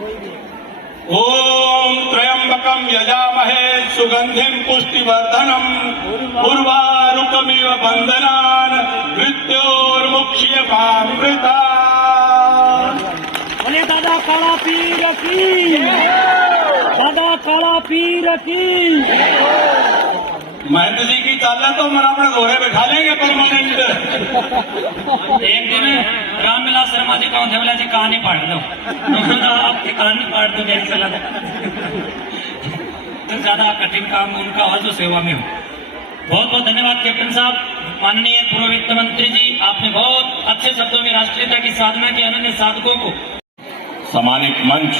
ओम त्र्यंबकम यजामहे सुगंधिम पुष्टिवर्धनम उर्वारुकमिव बंधनान मृत्योर्मुक्ष्यमामृता। बोले दादा काला पीर की, दादा काला पीर की। महंत जी की चाल तो हम अपने घोड़े बैठा लेंगे परमानेंट। एक दिन रामविलास शर्मा जी कौन थे, बोला जी कहानी पढ़ लो। आपकी कहानी पढ़ दो मेरी सलाह। तो ज्यादा कठिन काम उनका और जो सेवा में हो। बहुत बहुत धन्यवाद कैप्टन साहब। माननीय पूर्व वित्त मंत्री जी, आपने बहुत अच्छे शब्दों में राष्ट्रीयता की साधना की अनन्य साधकों को सम्मानित मंच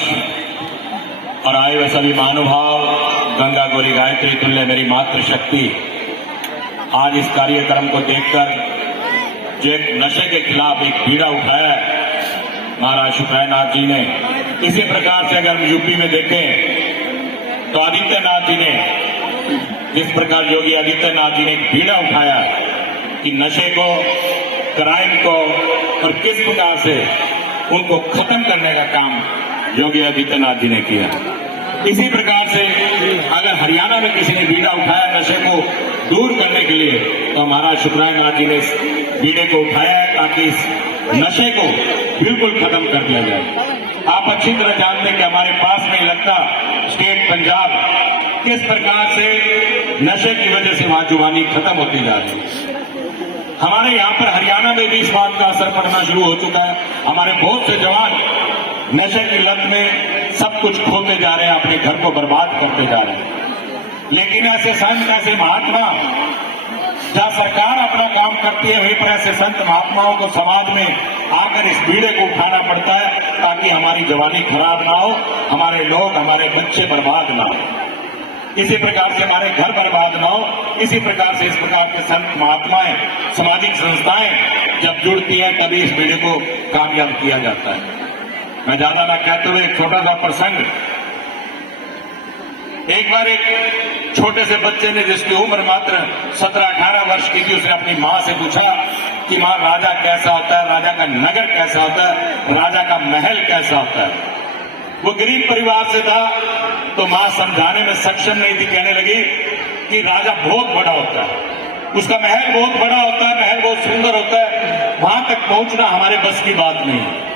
और आए हुए सभी महानुभाव, गंगा गौरी गायत्री तुल्य मेरी मातृशक्ति, आज इस कार्यक्रम को देखकर जो एक नशे के खिलाफ एक बीड़ा उठाया है महाराज शुक्रानाथ जी ने, इसी प्रकार से अगर हम यूपी में देखें तो आदित्यनाथ जी ने, जिस प्रकार योगी आदित्यनाथ जी ने एक बीड़ा उठाया कि नशे को, क्राइम को और किस प्रकार से उनको खत्म करने का काम योगी आदित्यनाथ जी ने किया। इसी प्रकार से अगर हरियाणा में किसी ने बीड़ा उठाया नशे को दूर करने के लिए, तो हमारा शुक्रानाथ जी ने इस बीड़े को उठाया है ताकि इस नशे को बिल्कुल खत्म कर दिया जाए। आप अच्छी तरह जानते हैं कि हमारे पास में लगता स्टेट पंजाब किस प्रकार से नशे की वजह से वहां जुबानी खत्म होती जा रही है। हमारे यहाँ पर हरियाणा में भी इस बात का असर पड़ना शुरू हो चुका है। हमारे बहुत से जवान नशे की लत में सब कुछ खोते जा रहे हैं, अपने घर को बर्बाद करते जा रहे हैं। लेकिन ऐसे संत, ऐसे महात्मा, जहां सरकार अपना काम करती है वहीं पर ऐसे संत महात्माओं को समाज में आकर इस बीड़े को उठाना पड़ता है ताकि हमारी जवानी खराब ना हो, हमारे लोग, हमारे बच्चे बर्बाद ना हो, इसी प्रकार से हमारे घर बर्बाद ना हो। इसी प्रकार से इस प्रकार के संत महात्माएं, सामाजिक संस्थाएं जब जुड़ती हैं तभी इस बीड़े को कामयाब किया जाता है। मैं ज्यादा ना कहते हुए एक छोटा सा प्रसंग, एक बार एक छोटे से बच्चे ने, जिसकी उम्र मात्र 17-18 वर्ष की थी, उसने अपनी मां से पूछा कि मां, राजा कैसा होता है, राजा का नगर कैसा होता है, राजा का महल कैसा होता है। वो गरीब परिवार से था तो मां समझाने में सक्षम नहीं थी। कहने लगी कि राजा बहुत बड़ा होता है, उसका महल बहुत बड़ा होता है, महल बहुत सुंदर होता है, वहां तक पहुंचना हमारे बस की बात नहीं है।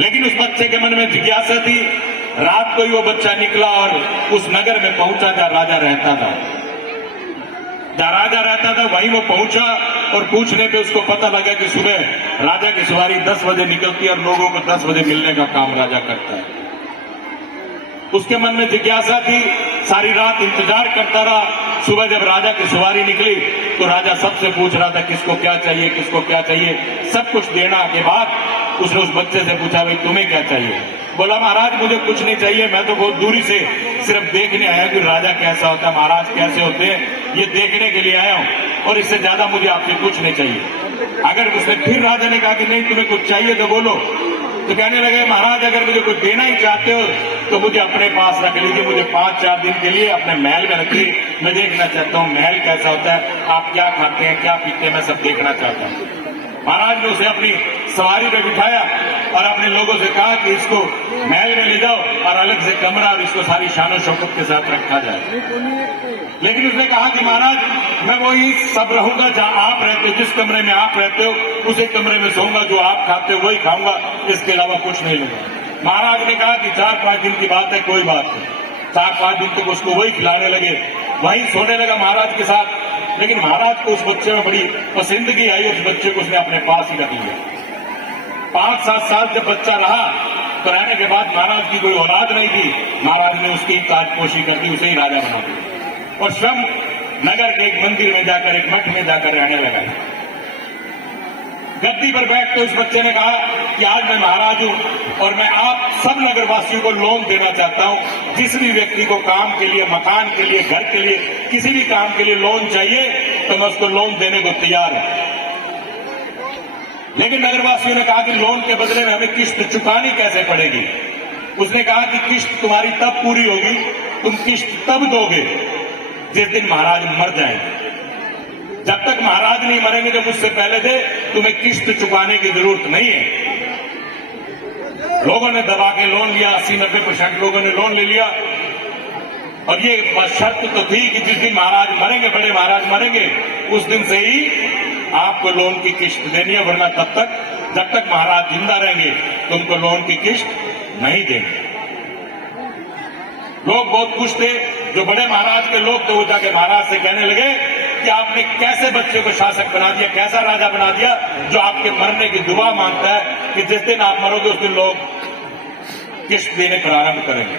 लेकिन उस बच्चे के मन में जिज्ञासा थी। रात को ही वो बच्चा निकला और उस नगर में पहुंचा जहां राजा रहता था। जहां राजा रहता था वहीं वो पहुंचा और पूछने पे उसको पता लगा कि सुबह राजा की सवारी 10 बजे निकलती है और लोगों को 10 बजे मिलने का काम राजा करता है। उसके मन में जिज्ञासा थी, सारी रात इंतजार करता रहा। सुबह जब राजा की सवारी निकली तो राजा सबसे पूछ रहा था किसको क्या चाहिए, किसको क्या चाहिए। सब कुछ देना के बाद उसने उस बच्चे से पूछा, भाई तुम्हें क्या चाहिए? बोला, महाराज मुझे कुछ नहीं चाहिए, मैं तो बहुत दूरी से सिर्फ देखने आया कि राजा कैसा होता है, महाराज कैसे होते हैं, ये देखने के लिए आया हूं और इससे ज्यादा मुझे आपसे कुछ नहीं चाहिए। अगर उसने फिर राजा ने कहा कि नहीं तुम्हें कुछ चाहिए तो बोलो, तो कहने लगे, महाराज अगर मुझे कुछ देना ही चाहते हो तो मुझे अपने पास रख लीजिए, मुझे 5-4 दिन के लिए अपने महल में रखिए, मैं देखना चाहता हूँ महल कैसा होता है, आप क्या खाते हैं, क्या पीते हैं, मैं सब देखना चाहता हूँ। महाराज ने उसे अपनी सवारी पे बिठाया और अपने लोगों से कहा कि इसको महल में ले जाओ और अलग से कमरा और इसको सारी शान शौकत के साथ रखा जाए। लेकिन उसने कहा कि महाराज मैं वही सब रहूंगा जहां आप रहते हो, जिस कमरे में आप रहते हो उसी कमरे में सोऊंगा, जो आप खाते हो वही खाऊंगा, इसके अलावा कुछ नहीं लूंगा। महाराज ने कहा कि 4-5 दिन की बात है, कोई बात नहीं। 4-5 दिन तक उसको वही खिलाने लगे, वही सोने लगा महाराज के साथ। लेकिन महाराज को उस बच्चे में बड़ी पसंदगी आई, उस बच्चे को उसने अपने पास ही रख लिया। 5-7 साल जब बच्चा रहा तो रहने के बाद महाराज की कोई औलाद नहीं थी, महाराज ने उसकी ताजपोशी कर दी, उसे ही राजा बना दिया और स्वयं नगर के एक मंदिर में जाकर, एक मठ में जाकर रहने लगा। गद्दी पर बैठ कर उस बच्चे ने कहा कि आज मैं महाराज हूं और मैं आप सब नगरवासियों को लोन देना चाहता हूं। जिस भी व्यक्ति को काम के लिए, मकान के लिए, घर के लिए, किसी भी काम के लिए लोन चाहिए तो मैं उसको लोन देने को तैयार हूं। लेकिन नगरवासियों ने कहा कि लोन के बदले में हमें किस्त चुकानी कैसे पड़ेगी। उसने कहा कि किस्त तुम्हारी तब पूरी होगी, तुम किस्त तब दोगे जिस दिन महाराज मर जाएंगे। जब तक महाराज नहीं मरेंगे, जब उससे पहले थे, तुम्हें किस्त चुकाने की जरूरत नहीं है। लोगों ने दबा के लोन लिया, 80-90% लोगों ने लोन ले लिया। और ये शर्त तो थी कि जिस दिन महाराज मरेंगे, बड़े महाराज मरेंगे, उस दिन से ही आपको लोन की किस्त देनी है, वरना तब तक जब तक महाराज जिंदा रहेंगे तुमको लोन की किस्त नहीं देंगे। लोग बहुत खुश थे, जो बड़े महाराज के लोग थे वो जाके महाराज से कहने लगे कि आपने कैसे बच्चे को शासक बना दिया, कैसा राजा बना दिया जो आपके मरने की दुआ मांगता है कि जिस दिन आप मरोगे उस दिन लोग किस्त देने प्रारंभ करेंगे।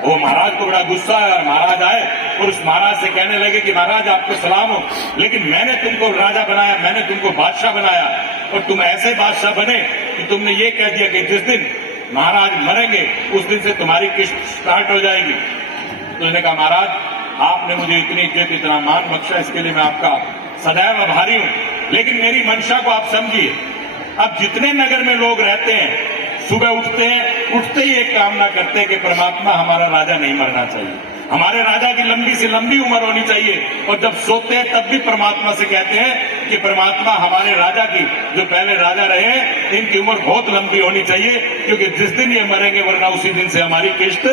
वो महाराज को बड़ा गुस्सा है और महाराज आए और उस महाराज से कहने लगे कि महाराज आपको सलाम हो, लेकिन मैंने तुमको राजा बनाया, मैंने तुमको बादशाह बनाया और तुम ऐसे बादशाह बने कि तुमने ये कह दिया कि जिस दिन महाराज मरेंगे उस दिन से तुम्हारी किस्त स्टार्ट हो जाएगी। तो उसने कहा महाराज आपने मुझे इतनी इज्जत, इतना मान बख्शा, इसके लिए मैं आपका सदैव आभारी हूं, लेकिन मेरी मंशा को आप समझिए। अब जितने नगर में लोग रहते हैं, सुबह उठते ही एक कामना करते हैं कि परमात्मा हमारा राजा नहीं मरना चाहिए, हमारे राजा की लंबी से लंबी उम्र होनी चाहिए। और जब सोते हैं तब भी परमात्मा से कहते हैं कि परमात्मा हमारे राजा की, जो पहले राजा रहे, इनकी उम्र बहुत लंबी होनी चाहिए, क्योंकि जिस दिन ये मरेंगे वरना उसी दिन से हमारी किस्त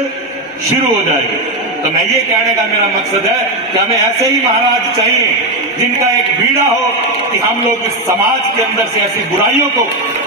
शुरू हो जाएगी। तो मैं ये कहने का मेरा मकसद है कि हमें ऐसे ही महाराज चाहिए जिनका एक बीड़ा हो कि हम लोग इस समाज के अंदर से ऐसी बुराइयों को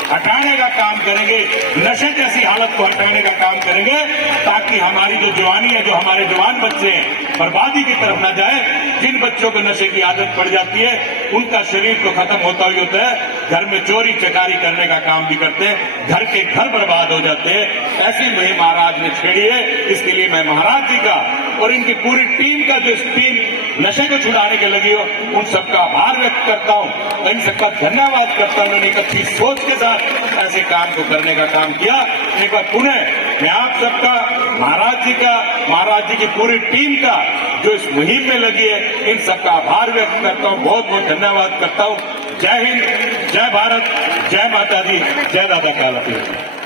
हटाने का काम करेंगे, नशे जैसी हालत को हटाने का काम करेंगे, ताकि हमारी जो जवानी है, जो हमारे जवान बच्चे हैं, बर्बादी की तरफ न जाए। जिन बच्चों को नशे की आदत पड़ जाती है उनका शरीर तो खत्म होता ही होता है, घर में चोरी चकारी करने का काम भी करते हैं, घर के घर बर्बाद हो जाते हैं। ऐसी मुहिम महाराज ने छेड़ी है। इसके लिए मैं महाराज जी का और इनकी पूरी टीम का, जो टीम नशे को छुड़ाने के लगी हो, उन सबका आभार व्यक्त करता हूं, इन सबका धन्यवाद करता हूं। मैंने एक अच्छी सोच के साथ ऐसे काम को करने का काम किया। एक बार पुनः मैं आप सबका, महाराज जी की पूरी टीम का जो इस मुहिम में लगी है, इन सबका आभार व्यक्त करता हूं, बहुत बहुत धन्यवाद करता हूं। जय हिंद, जय भारत, जय माता दी, जय दादा काला पीर।